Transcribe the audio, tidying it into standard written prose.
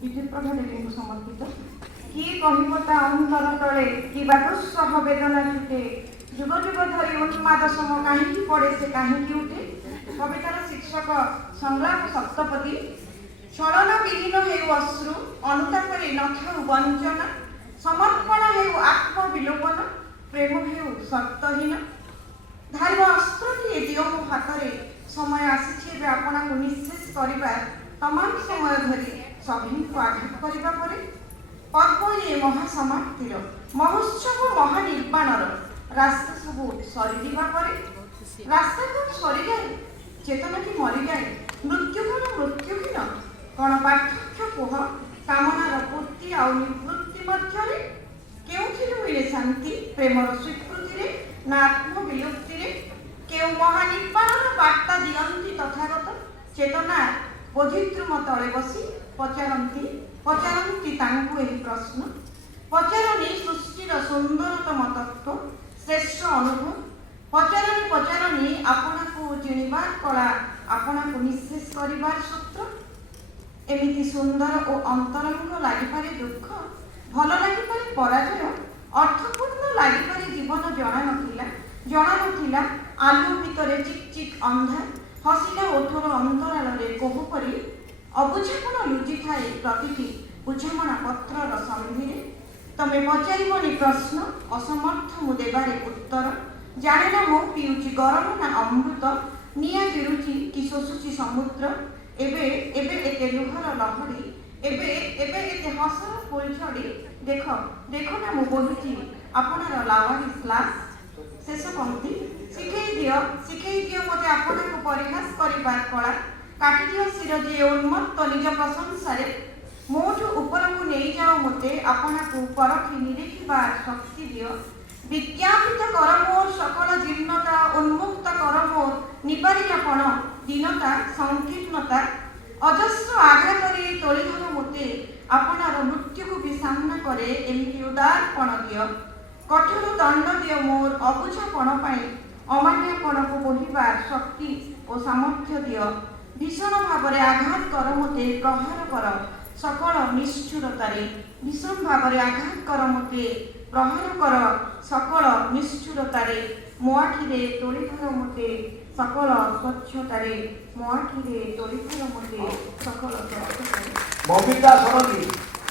विद्युत प्रभा देवी को समर्पित। किए कहता अंतर तले कि दुस्सह वेदना छुटे जुग जुग धरी उन्माद सम कहीं पड़े से कहीं उठे। कवितार शीर्षक संलाप सप्तपदी। छलन विहीन हेउ अश्रु अनुताप नथाऊ वंचना समर्पण हेउ आत्मविलोपन प्रेम हेउ शर्तहीन। धारिव अस्त्रटीए दियो मो हाथ में समय आसी आपना को निश्चेष करवा तमाम समय धरी सभी को आघात करने पर पर्व ये महासमाप्तिर महोत्सव महानिर्वाणर रास्ता सब सरीजा पर रास्ता कौन सरी जाए चेतना की मरी जाए मृत्यु कौन मृत्युहीन कौन पार्थक्य कुह कामनार पूर्ति आ निवृत्ति मध्य केउथिरु मिले शांति प्रेमर स्वीकृति ना आत्मविलुप्ति केउ महानिर्वाणर बार्ता दियंती तथागत चेतना बोधिद्रुम तले बसी पचारती तांकु एही प्रश्न पचारनी सृष्टिर सुंदरतम तत्व श्रेष्ठ अनुभव पचारनी आपना को चिणिबार कला आपना को निश्चेष करिबार सूत्र एमिति सुंदर और अंतरंग लागिपारे दुख भल लागिपारे पराजय अर्थपूर्ण लागिपारे जीवन जणा नथिला आलू भितरे चिक चिक अंधार हसिला ओठर अंतराल कोह परी अबुझापण लुचि थाए प्रतिटी बुझामणा पत्रर संधि तमे पचारिबनी प्रश्न असमर्थ मु देबारे उत्तर जाने ना मो पिउची गरम ना अमृत निया जिरुची कि शोषुची समुद्र एबे एबे एते लुहर लहरी एबे एबे एते हसर फुलझड़ी देखो ना मु बोलुची आपनार लावारी स्लास शेष पंक्ति शिखई दियो मते आपना को परिहास करिबार कला काटी दियो सिर जे उन्मत्त निज प्रशंसारे मोठ ऊपर को नहीं जाओ मते आपना को परखी निरीखिबार शक्ति दियो विज्ञापित कर मोर सकल जीर्णता उन्मुक्त कर मोर निबारियापण दीनता संकीर्णता अजस्र आघातरे तोलिधर मते आपनार मृत्यु को भी सामना करे एमिति उदारपण दियो कठोर दंड दियो मोर अबुझापण पाई अमान्यपण को बोहिबार शक्ति और सामर्थ्य दियो भीषण भावरे आघात कर मते प्रहार कर सकल निष्ठुरतारे भीषण भावरे आघात कर मते प्रहार कर सकल निष्ठुरतारे मो आखिरे तोलिधर मते सकल स्वच्छतारे मो आखिरे तोलिधर मते सकल स्वच्छतारे बबिता सरदी।